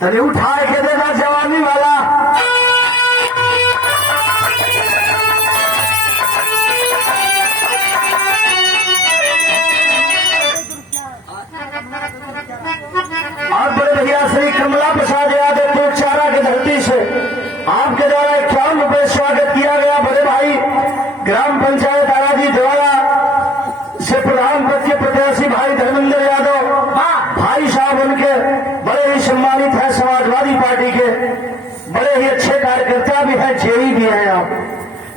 तने उठा के देना जवानी वाला। आप बड़े भैया श्री कमला प्रसाद यादव चारा की धरती से आपके द्वारा 51 रुपये स्वागत किया गया। बड़े भाई ग्राम पंचायत आराजी द्वारा से प्रधान पद के प्रत्याशी भाई धर्मेंद्र यादव भाई साहब उनके बड़े ही सम्मानित हैं। समाजवादी पार्टी के बड़े ही अच्छे कार्यकर्ता भी हैं, जेई भी हैं। आप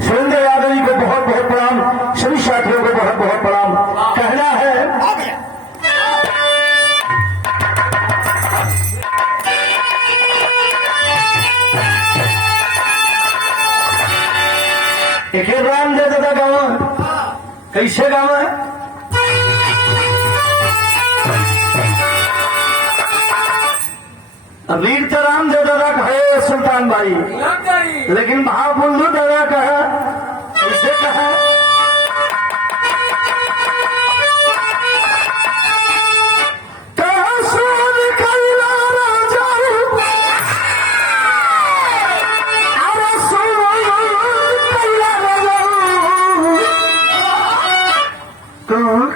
सुरेंद्र यादव जी को बहुत बहुत प्रणाम, सभी साथियों को बहुत बहुत प्रणाम। कहना है एक राम दे दादा गाँव कैसे गाँव है। वीर तो राम दे दादा कहे सुल्तान भाई, लेकिन महाबुल्लू दादा कहे कैसे कहे।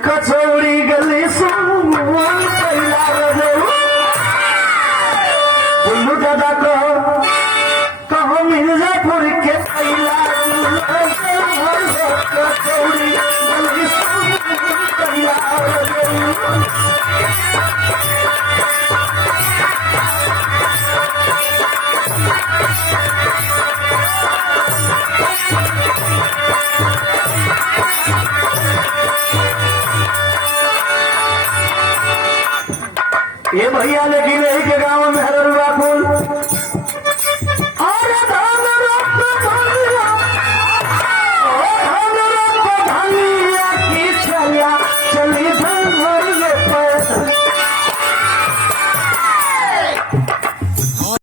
कचौड़ी गली बुल्लू दादा कहो मिर्जापुर के कचौड़ी ये भैया लेकिन यही के गांव में